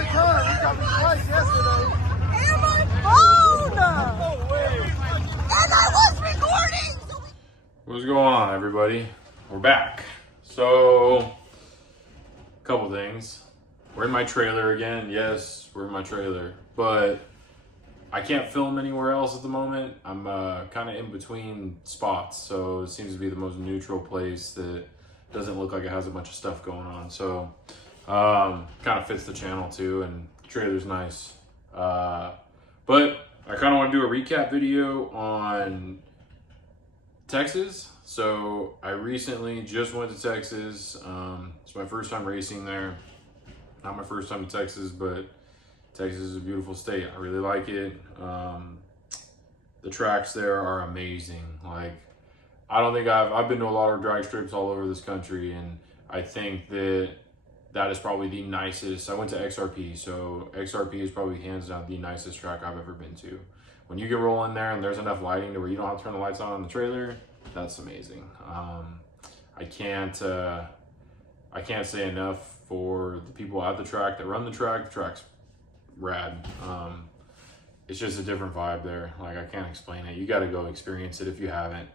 third time. He got me twice yesterday. And my phone! No way. And I was recording! What's going on, everybody? We're back. So, a couple things. We're in my trailer again. Yes, we're in my trailer. But I can't film anywhere else at the moment. I'm kind of in between spots. So, it seems to be the most neutral place that doesn't look like it has a bunch of stuff going on. So, kind of fits the channel too. And the trailer's nice. But I kind of want to do a recap video on Texas. So I recently just went to Texas. It's my first time racing there. Not my first time to Texas, but Texas is a beautiful state. I really like it. The tracks there are amazing. Like, I don't think I've been to a lot of drag strips all over this country, and I think that is probably the nicest. I went to XRP, so XRP is probably hands down the nicest track I've ever been to. When you get rolling there and there's enough lighting to where you don't have to turn the lights on in the trailer, that's amazing. I can't say enough for the people at the track that run the track. The track's rad. It's just a different vibe there. Like, I can't explain it. You got to go experience it if you haven't.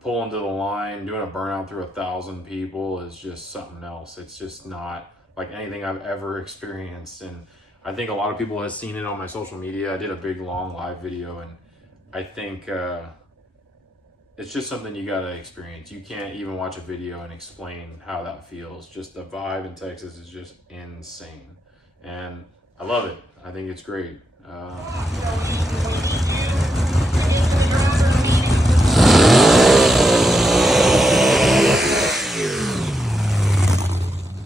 Pulling to the line, doing a burnout through 1,000 people is just something else. It's just not like anything I've ever experienced. And I think a lot of people have seen it on my social media. I did a big long live video, and I think it's just something you gotta experience. You can't even watch a video and explain how that feels. Just the vibe in Texas is just insane. And I love it. I think it's great.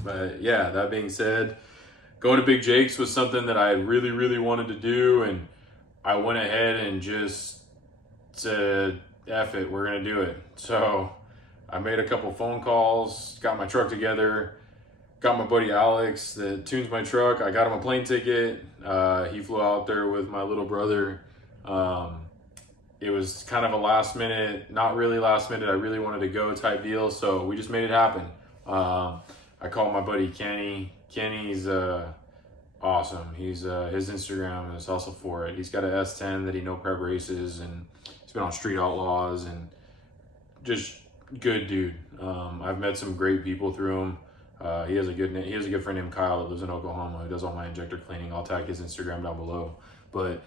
But yeah, that being said, going to Big Jake's was something that I really, really wanted to do, and I went ahead and just said, F it, we're gonna do it. So I made a couple phone calls, got my truck together, got my buddy Alex that tunes my truck. I got him a plane ticket. He flew out there with my little brother. It was kind of a last minute, not really last minute, I really wanted to go type deal, so we just made it happen. I called my buddy Kenny. Kenny's awesome. He's his Instagram is also for it. He's got an S10 that he no prep races, and he's been on Street Outlaws, and just good dude. I've met some great people through him. He has a good friend named Kyle that lives in Oklahoma who does all my injector cleaning. I'll tag his Instagram down below. But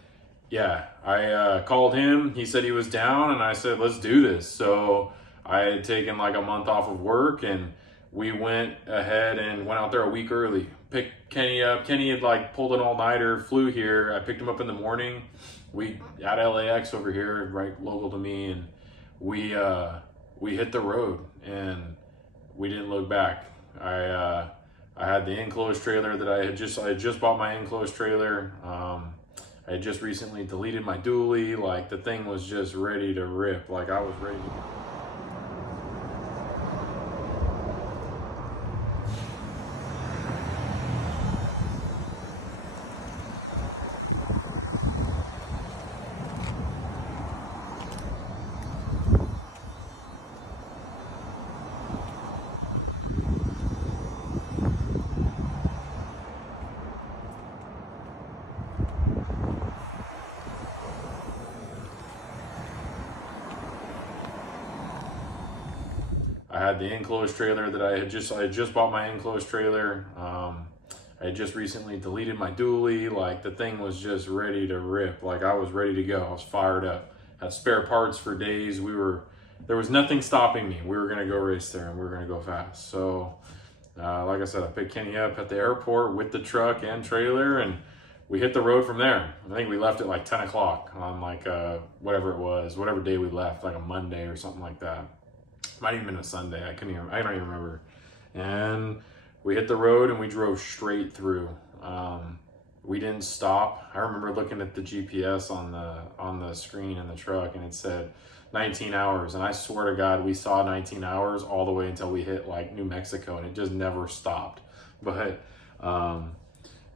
yeah, I called him. He said he was down, and I said, let's do this. So I had taken like a month off of work, and we went ahead and went out there a week early. Picked Kenny up. Kenny had like pulled an all-nighter, flew here. I picked him up in the morning. We at LAX over here, right local to me, and we hit the road, and we didn't look back. I had the enclosed trailer that I had just bought my enclosed trailer. I had just recently deleted my dually. Like, the thing was just ready to rip. Like, I was ready to go. I had the enclosed trailer that I had just bought my enclosed trailer. I had just recently deleted my dually. Like, the thing was just ready to rip. Like, I was ready to go. I was fired up. Had spare parts for days. There was nothing stopping me. We were gonna go race there, and we were gonna go fast. So, like I said, I picked Kenny up at the airport with the truck and trailer, and we hit the road from there. I think we left at like 10 o'clock on like whatever it was, whatever day we left, like a Monday or something like that. Might even been a Sunday. I don't even remember. And we hit the road and we drove straight through. We didn't stop. I remember looking at the GPS on the screen in the truck, and it said 19 hours. And I swear to God, we saw 19 hours all the way until we hit like New Mexico, and it just never stopped. But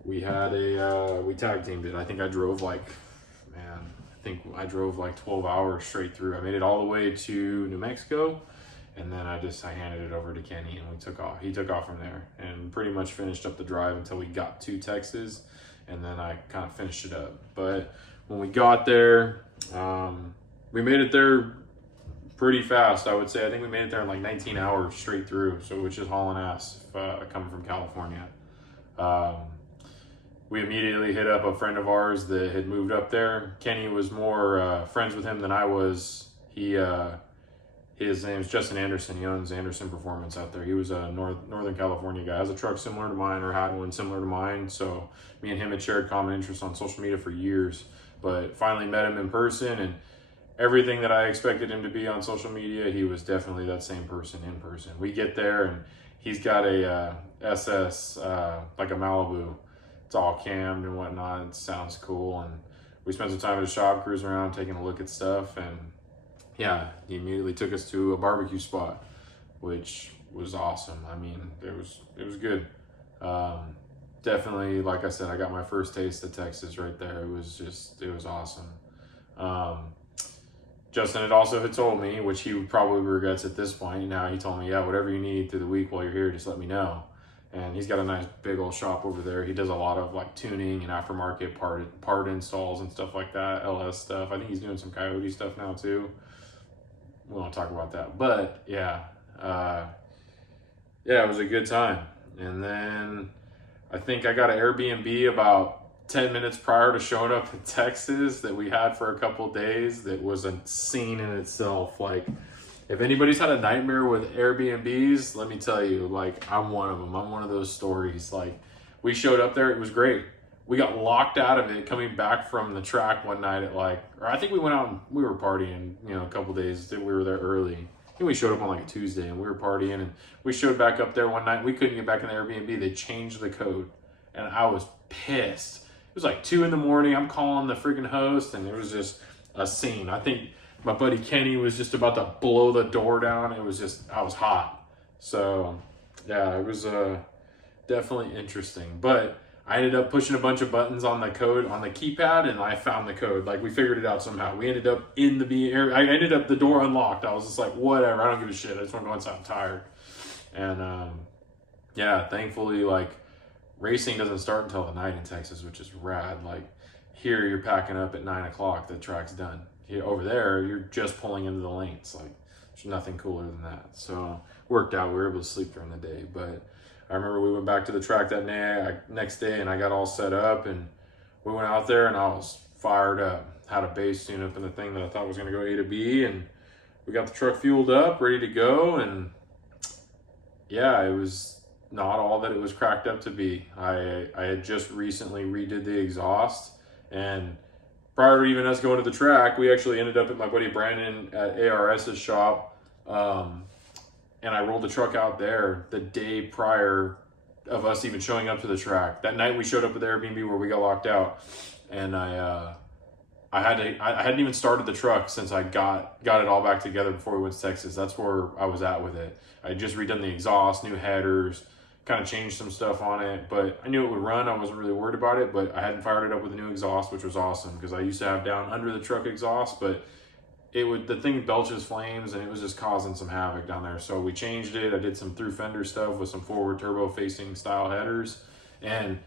we tag teamed it. I think I drove like 12 hours straight through. I made it all the way to New Mexico, And then I handed it over to Kenny, and we took off. He took off from there and pretty much finished up the drive until we got to Texas, and then I kind of finished it up. But when we got there, we made it there pretty fast, I would say. I think we made it there in like 19 hours straight through, so which is hauling ass coming from California. We immediately hit up a friend of ours that had moved up there. Kenny was more friends with him than I was. His name's Justin Anderson. He owns Anderson Performance out there. He was a Northern California guy. Has a truck similar to mine, or had one similar to mine. So me and him had shared common interests on social media for years, but finally met him in person, and everything that I expected him to be on social media, he was definitely that same person in person. We get there, and he's got a SS, like a Malibu. It's all cammed and whatnot. It sounds cool. And we spent some time at the shop, cruising around, taking a look at stuff. And yeah, he immediately took us to a barbecue spot, which was awesome. I mean, it was good. Definitely, like I said, I got my first taste of Texas right there. It was awesome. Justin had told me, which he probably regrets at this point. Now he told me, yeah, whatever you need through the week while you're here, just let me know. And he's got a nice big old shop over there. He does a lot of like tuning and aftermarket part installs and stuff like that, LS stuff. I think he's doing some Coyote stuff now too. We won't talk about that, but yeah, it was a good time. And then I think I got an Airbnb about 10 minutes prior to showing up in Texas that we had for a couple days. That was a scene in itself. Like, if anybody's had a nightmare with Airbnbs, let me tell you, like, I'm one of them. I'm one of those stories. Like, we showed up there, it was great. We got locked out of it coming back from the track one night at or I think we went out and we were partying, a couple days that we were there early. I think we showed up on like a Tuesday, and we were partying, and we showed back up there one night. We couldn't get back in the Airbnb. They changed the code, and I was pissed. It was like 2 a.m. I'm calling the freaking host, and it was just a scene. I think my buddy Kenny was just about to blow the door down. I was hot. So yeah, it was definitely interesting. But I ended up pushing a bunch of buttons on the code on the keypad, and I found the code. Like, we figured it out somehow. We ended up the door unlocked. I was just like, whatever, I don't give a shit. I just want to go inside. I'm tired. And yeah, thankfully, like, racing doesn't start until the night in Texas, which is rad. Like, here you're packing up at 9 o'clock, the track's done. Here, over there, you're just pulling into the lanes. Like, there's nothing cooler than that. So worked out. We were able to sleep during the day. But I remember we went back to the track that next day, and I got all set up, and we went out there, and I was fired up. Had a base tune up in the thing that I thought was going to go A to B, and we got the truck fueled up, ready to go, and yeah, it was not all that it was cracked up to be. I had just recently redid the exhaust, and prior to even us going to the track, we actually ended up at my buddy Brandon at ARS's shop, and I rolled the truck out there the day prior of us even showing up to the track. That night we showed up at the Airbnb where we got locked out, and I hadn't even started the truck since I got it all back together before we went to Texas. That's where I was at with it. I had just redone the exhaust, new headers, kind of changed some stuff on it, but I knew it would run. I wasn't really worried about it, but I hadn't fired it up with a new exhaust, which was awesome, because I used to have down under the truck exhaust, but the thing belches flames, and it was just causing some havoc down there. So we changed it. I did some through fender stuff with some forward turbo facing style headers, and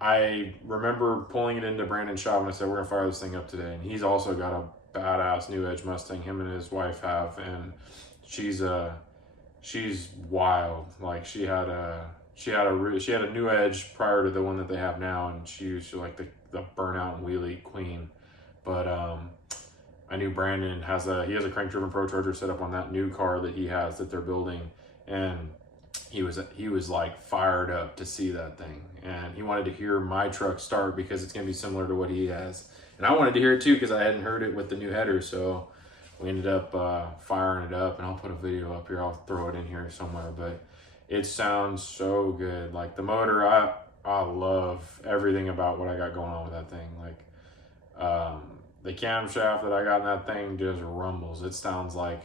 I remember pulling it into Brandon's shop, and I said, we're gonna fire this thing up today. And he's also got a badass new Edge Mustang, him and his wife have, and she's wild. Like, she had a new Edge prior to the one that they have now, and she was like the burnout and wheelie queen. But I knew Brandon has a crank driven Pro Charger set up on that new car that he has that they're building, and he was like fired up to see that thing, and he wanted to hear my truck start because it's gonna be similar to what he has, and I wanted to hear it too because I hadn't heard it with the new header. So we ended up firing it up, and I'll put a video up here. I'll throw it in here somewhere, but it sounds so good. Like, the motor, I love everything about what I got going on with that thing. Like, the camshaft that I got in that thing just rumbles. It sounds like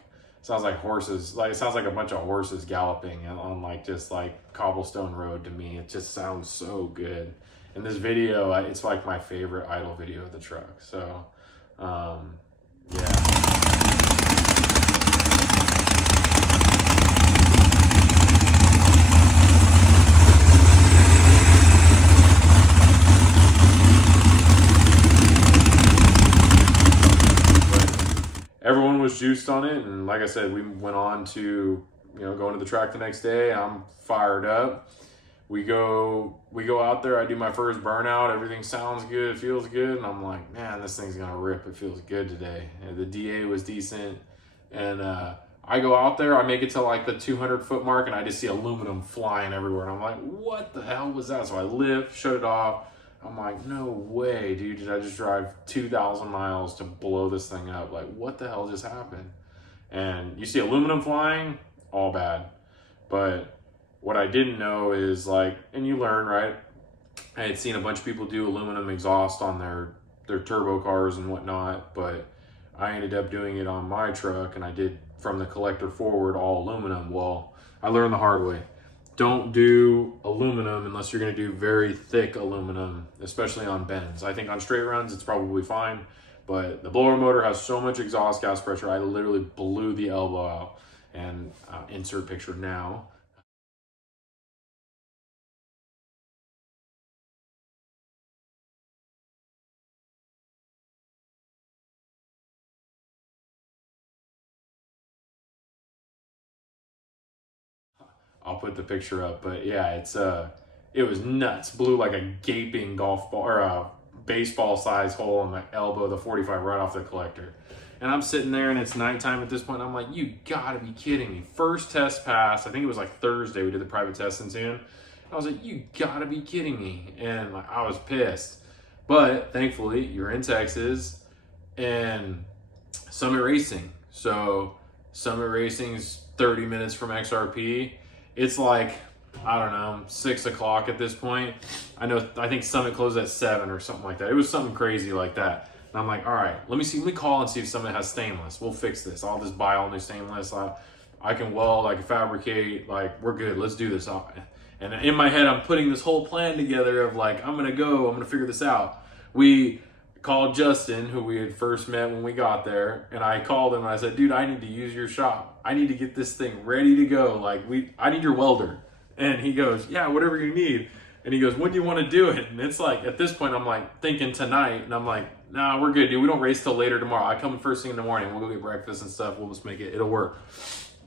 horses. Like, it sounds like a bunch of horses galloping on like just like cobblestone road to me. It just sounds so good. In this video, it's like my favorite idle video of the truck. So, yeah. juiced on it. And like I said, we went on to, going to the track the next day. I'm fired up. We go out there. I do my first burnout. Everything sounds good, feels good, and I'm like, man, this thing's gonna rip. It feels good today. And the DA was decent, and I go out there. I make it to like the 200-foot mark, and I just see aluminum flying everywhere. And I'm like, what the hell was that? So I lift, shut it off. I'm like, no way, dude. Did I just drive 2,000 miles to blow this thing up? Like, what the hell just happened? And you see aluminum flying, all bad. But what I didn't know is, like, and you learn, right? I had seen a bunch of people do aluminum exhaust on their turbo cars and whatnot, but I ended up doing it on my truck, and I did from the collector forward all aluminum. Well, I learned the hard way. Don't do aluminum unless you're going to do very thick aluminum, especially on bends. I think on straight runs it's probably fine, but the blower motor has so much exhaust gas pressure, I literally blew the elbow out. And insert picture now. I'll put the picture up, but yeah, it was nuts. Blew like a gaping golf ball or a baseball size hole in my elbow, the 45 right off the collector. And I'm sitting there and it's nighttime at this point. I'm like, you gotta be kidding me. First test pass, I think it was like Thursday, we did the private test in San. I was like, you gotta be kidding me. And like, I was pissed. But thankfully, you're in Texas and Summit Racing. So Summit Racing's 30 minutes from XRP. It's like, I don't know, 6 o'clock at this point. I think Summit closed at 7 or something like that. It was something crazy like that. And I'm like, all right, let me call and see if Summit has stainless. We'll fix this. I'll just buy all new stainless. I can weld, I can fabricate, like, we're good. Let's do this. And in my head, I'm putting this whole plan together of like, I'm gonna figure this out. We called Justin, who we had first met when we got there, and I called him and I said, dude, I need to use your shop. I need to get this thing ready to go. Like, I need your welder. And he goes, yeah, whatever you need. And he goes, when do you want to do it? And it's like, at this point, I'm like thinking tonight, and I'm like, nah, we're good, dude. We don't race till later tomorrow. I come first thing in the morning. We'll go get breakfast and stuff. We'll just make it. It'll work.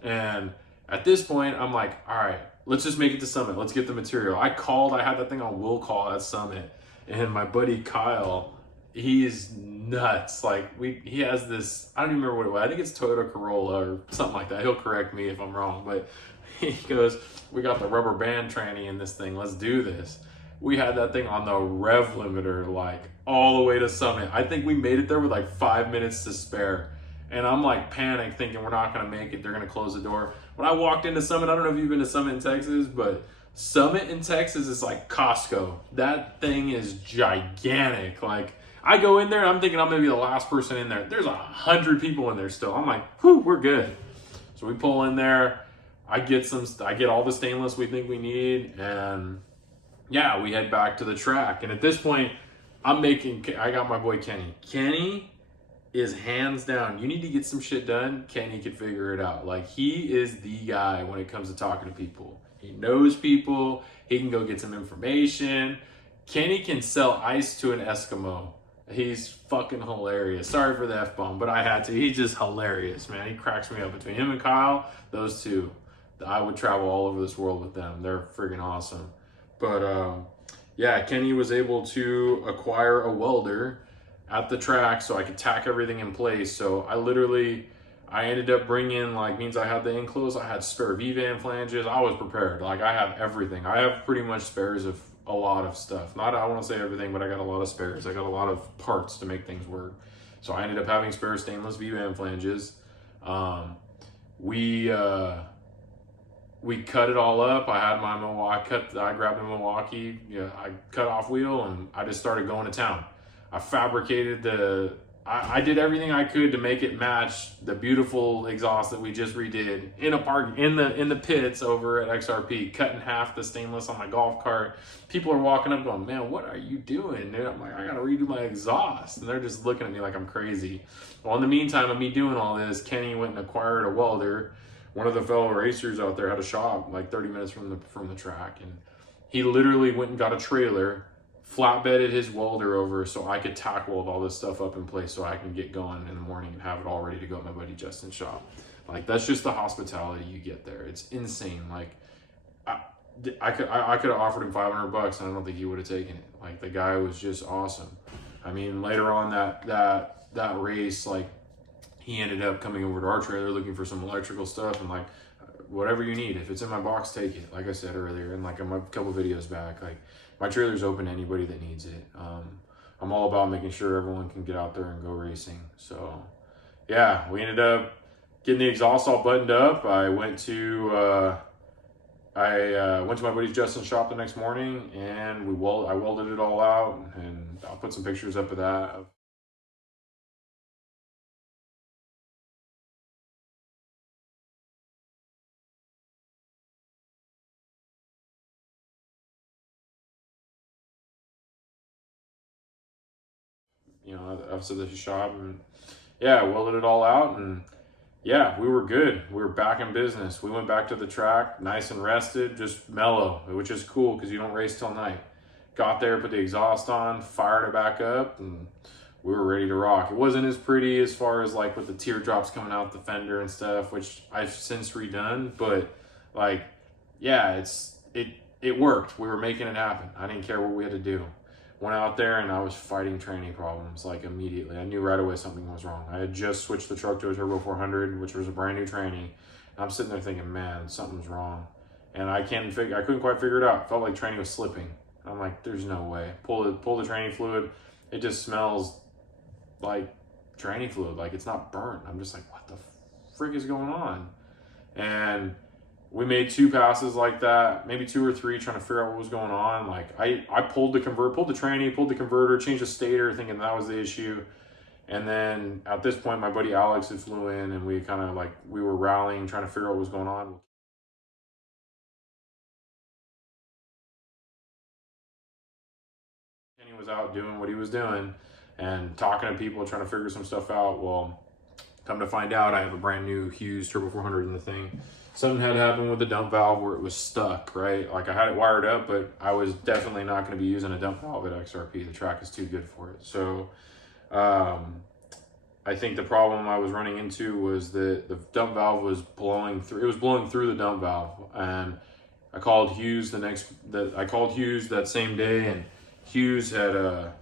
And at this point, I'm like, all right, let's just make it to Summit. Let's get the material. I had that thing on will call at Summit. And my buddy Kyle, he's nuts. Like, he has this, I don't even remember what it was. I think it's Toyota Corolla or something like that. He'll correct me if I'm wrong. But he goes, we got the rubber band tranny in this thing. Let's do this. We had that thing on the rev limiter, like all the way to Summit. I think we made it there with like 5 minutes to spare. And I'm like panicked thinking we're not going to make it. They're going to close the door. When I walked into Summit, I don't know if you've been to Summit in Texas, but Summit in Texas is like Costco. That thing is gigantic. Like, I go in there and I'm thinking I'm going to be the last person in there. There's 100 people in there still. I'm like, whew, we're good. So we pull in there. I get all the stainless we think we need, and yeah, we head back to the track. And at this point, I got my boy Kenny. Kenny is hands down. You need to get some shit done. Kenny can figure it out. Like, he is the guy when it comes to talking to people. He knows people. He can go get some information. Kenny can sell ice to an Eskimo. He's fucking hilarious. Sorry for the F-bomb, but I had to. He's just hilarious, man. He cracks me up. Between him and Kyle, those two, I would travel all over this world with them. They're friggin' awesome. But yeah, Kenny was able to acquire a welder at the track so I could tack everything in place. So I ended up bringing, like, means I had the enclosed, I had spare V-van flanges. I was prepared. Like, I have everything. I have pretty much spares of a lot of stuff. Not, I want to say everything, but I got a lot of spares. I got a lot of parts to make things work. So I ended up having spare stainless V-van flanges. We cut it all up. I had my Milwaukee, I grabbed a Milwaukee, I cut off wheel, and I just started going to town. I fabricated I did everything I could to make it match the beautiful exhaust that we just redid in a park, in the pits over at XRP, cutting half the stainless on my golf cart. People are walking up going, man, what are you doing, dude? I'm like, I gotta redo my exhaust. And they're just looking at me like I'm crazy. Well, in the meantime of me doing all this, Kenny went and acquired a welder. One of the fellow racers out there had a shop like 30 minutes from the track, and he literally went and got a trailer flatbedded his welder over so I could tack weld all this stuff up in place so I can get going in the morning and have it all ready to go at my buddy Justin's shop. Like, that's just the hospitality you get there. It's insane. Like, I could have offered him $500 and I don't think he would have taken it. Like, the guy was just awesome. I mean, later on that race, like, he ended up coming over to our trailer looking for some electrical stuff, and like, whatever you need, if it's in my box, take it. Like I said earlier, and like in my couple videos back, like, my trailer's open to anybody that needs it. I'm all about making sure everyone can get out there and go racing. So yeah, we ended up getting the exhaust all buttoned up. I went to my buddy Justin's shop the next morning, and I welded it all out, and I'll put some pictures up of that. You know, I've said the shop, and yeah, welded it all out, and yeah, we were good. We were back in business. We went back to the track, nice and rested, just mellow, which is cool because you don't race till night. Got there, put the exhaust on, fired it back up, and we were ready to rock. It wasn't as pretty as far as like with the teardrops coming out the fender and stuff, which I've since redone, but like, yeah, it worked. We were making it happen. I didn't care what we had to do. Went out there and I was fighting training problems like immediately. I knew right away something was wrong. I had just switched the truck to a Turbo 400, which was a brand new training. And I'm sitting there thinking, man, something's wrong. And I couldn't quite figure it out. Felt like training was slipping. And I'm like, there's no way. Pull the training fluid. It just smells like training fluid. Like, it's not burnt. I'm just like, what the frick is going on? And we made 2 passes like that, maybe 2 or 3, trying to figure out what was going on. Like, I pulled the tranny, pulled the converter, changed the stator, thinking that was the issue. And then at this point, my buddy Alex had flew in, and we kind of like, we were rallying, trying to figure out what was going on. Kenny was out doing what he was doing and talking to people, trying to figure some stuff out. Well, come to find out, I have a brand new Hughes Turbo 400 in the thing. Something had happened with the dump valve where it was stuck, right? Like, I had it wired up, but I was definitely not going to be using a dump valve at XRP. The track is too good for it. So I think the problem I was running into was that the dump valve was blowing through. It was blowing through the dump valve, and I called Hughes that same day, and Hughes had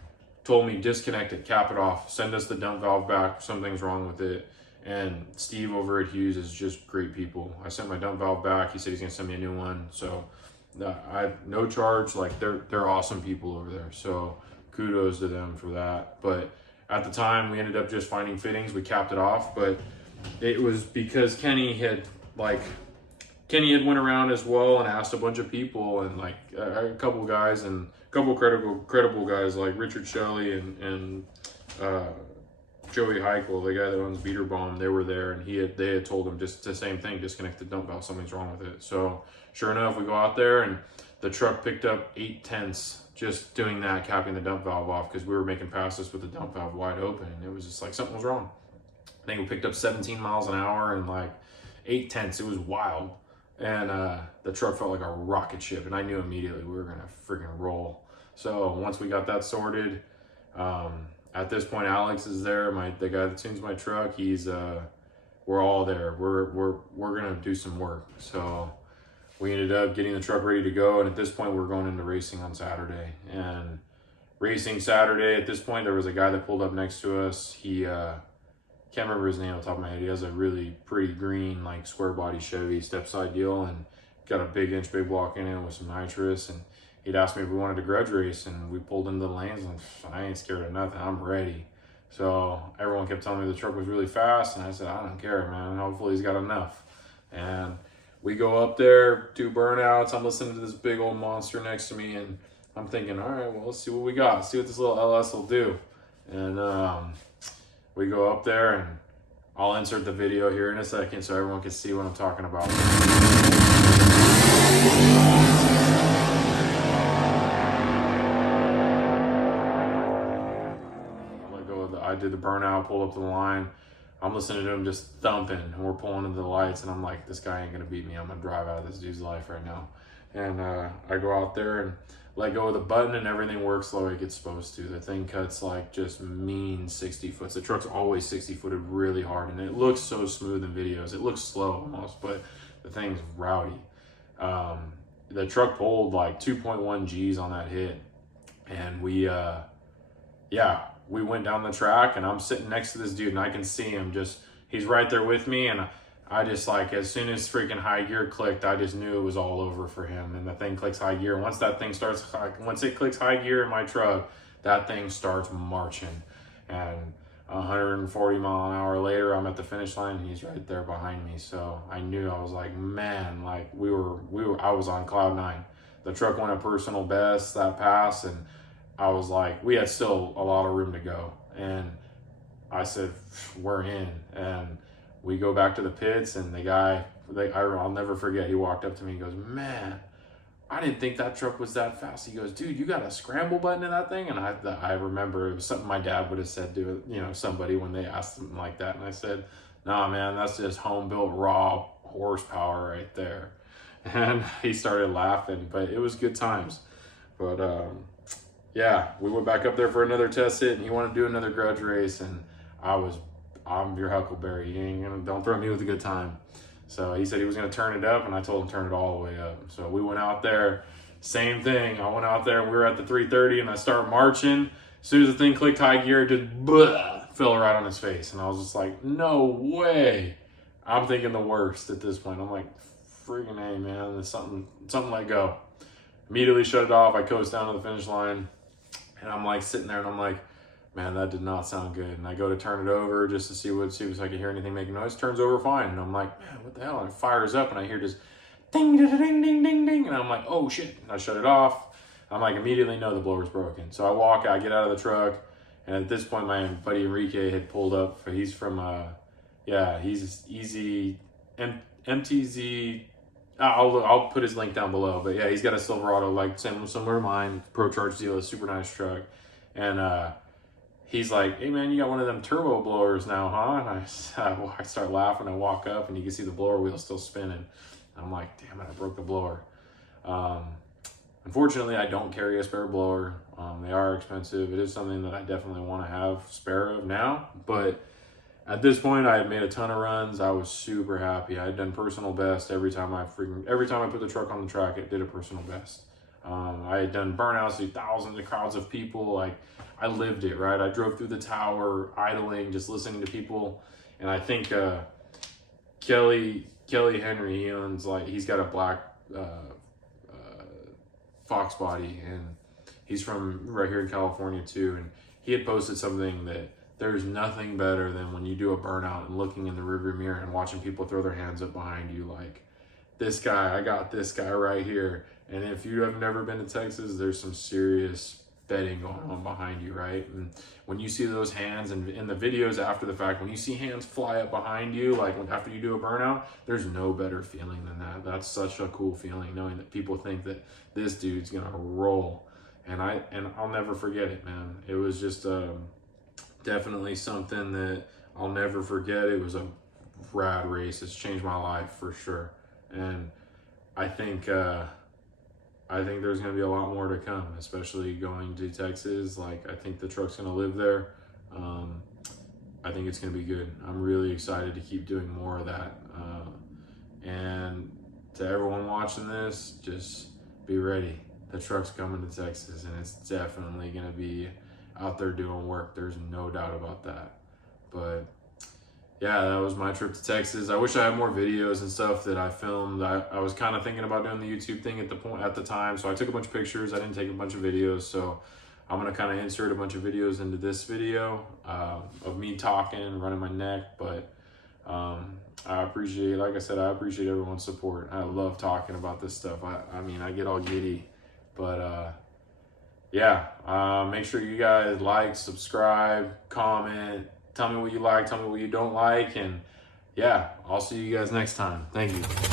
told me disconnect it, cap it off, send us the dump valve back. Something's wrong with it. And Steve over at Hughes is just great people. I sent my dump valve back. He said he's gonna send me a new one. So no charge. Like, they're awesome people over there. So kudos to them for that. But at the time, we ended up just finding fittings. We capped it off, but it was because Kenny had went around as well and asked a bunch of people, and like a couple guys and a couple credible guys like Richard Shelley and Joey Heichel, the guy that owns Beater Bomb. They were there, and they had told him just the same thing, disconnect the dump valve, something's wrong with it. So sure enough, we go out there, and the truck picked up 8/10 just doing that, capping the dump valve off, because we were making passes with the dump valve wide open, and it was just like something was wrong. I think we picked up 17 miles an hour and like 8/10. It was wild. And the truck felt like a rocket ship, and I knew immediately we were gonna freaking roll. So once we got that sorted, at this point, Alex is there, the guy that tunes my truck. He's we're all there. We're gonna do some work. So we ended up getting the truck ready to go, and at this point, we're going into racing on Saturday. And racing Saturday, at this point, there was a guy that pulled up next to us. He can't remember his name on the top of my head. He has a really pretty green, like, square body Chevy step side deal, and got a big block in it with some nitrous. And he'd asked me if we wanted to grudge race, and we pulled into the lanes, and I ain't scared of nothing. I'm ready. So everyone kept telling me the truck was really fast, and I said, I don't care, man. Hopefully he's got enough. And we go up there, do burnouts. I'm listening to this big old monster next to me, and I'm thinking, all right, well, let's see what we got. See what this little LS will do. And we go up there, and I'll insert the video here in a second so everyone can see what I'm talking about. I did the burnout, pulled up to the line. I'm listening to him just thumping, and we're pulling into the lights, and I'm like, this guy ain't gonna beat me. I'm gonna drive out of this dude's life right now. And I go out there, and let go of the button and everything works like it's supposed to. The thing cuts like just mean 60 foot. The truck's always 60 footed really hard, and it looks so smooth in videos. It looks slow almost, but the thing's rowdy. The truck pulled like 2.1 G's on that hit, and we went down the track, and I'm sitting next to this dude, and I can see him he's right there with me, and I just like, as soon as freaking high gear clicked, I just knew it was all over for him. And the thing clicks high gear. Once it clicks high gear in my truck, that thing starts marching. And 140 mile an hour later, I'm at the finish line, and he's right there behind me. So I knew, I was like, man, like I was on cloud nine. The truck went a personal best that pass, and I was like, we had still a lot of room to go. And I said, we're in. And we go back to the pits, and the guy, I'll never forget, he walked up to me and goes, man, I didn't think that truck was that fast. He goes, dude, you got a scramble button in that thing? And I remember it was something my dad would have said to, somebody when they asked him like that. And I said, nah, man, that's just home-built raw horsepower right there. And he started laughing, but it was good times. But yeah, we went back up there for another test hit, and he wanted to do another grudge race, and I'm your Huckleberry. Don't throw me with a good time. So he said he was going to turn it up, and I told him turn it all the way up. So we went out there, same thing. I went out there, and we were at the 330, and I start marching. As soon as the thing clicked high gear, it just fell right on his face. And I was just like, no way. I'm thinking the worst at this point. I'm like, freaking A, man, there's something let go. Immediately shut it off. I coast down to the finish line, and I'm like sitting there, and I'm like, man, that did not sound good. And I go to turn it over just to see if I could hear anything making noise. Turns over fine. And I'm like, man, what the hell? And it fires up, and I hear just ding, ding, ding, ding, ding, ding. And I'm like, oh, shit. And I shut it off. I'm like, immediately know the blower's broken. So I get out of the truck. And at this point, my buddy Enrique had pulled up. He's from, he's easy, MTZ. I'll put his link down below. But yeah, he's got a Silverado, like similar to mine, Pro Charge Deal, super nice truck. And, he's like, hey, man, you got one of them turbo blowers now, huh? And I start laughing. I walk up, and you can see the blower wheel still spinning. I'm like, damn it, I broke the blower. Unfortunately, I don't carry a spare blower. They are expensive. It is something that I definitely want to have spare of now. But at this point, I had made a ton of runs. I was super happy. I had done personal best every time I put the truck on the track. It did a personal best. I had done burnouts to thousands of crowds of people. Like, I lived it, right? I drove through the tower, idling, just listening to people. And I think Kelly Henry, he's got a black Fox body, and he's from right here in California too. And he had posted something that there's nothing better than when you do a burnout and looking in the rearview mirror and watching people throw their hands up behind you, like, this guy, I got this guy right here. And if you have never been to Texas, there's some serious betting going on behind you, right? And when you see those hands, and in the videos after the fact, when you see hands fly up behind you, like after you do a burnout, there's no better feeling than that. That's such a cool feeling, knowing that people think that this dude's gonna roll. And I'll never forget it, man. It was just definitely something that I'll never forget. It was a rad race. It's changed my life for sure. And I think there's going to be a lot more to come, especially going to Texas. Like, I think the truck's going to live there. I think it's going to be good. I'm really excited to keep doing more of that. And to everyone watching this, just be ready. The truck's coming to Texas, and it's definitely going to be out there doing work. There's no doubt about that. But yeah, that was my trip to Texas. I wish I had more videos and stuff that I filmed. I was kind of thinking about doing the YouTube thing at the time, so I took a bunch of pictures. I didn't take a bunch of videos, so I'm gonna kind of insert a bunch of videos into this video of me talking and running my neck. But I appreciate, like I said, I appreciate everyone's support. I love talking about this stuff. I mean, I get all giddy, but yeah. Make sure you guys like, subscribe, comment. Tell me what you like, tell me what you don't like, and yeah, I'll see you guys next time. Thank you.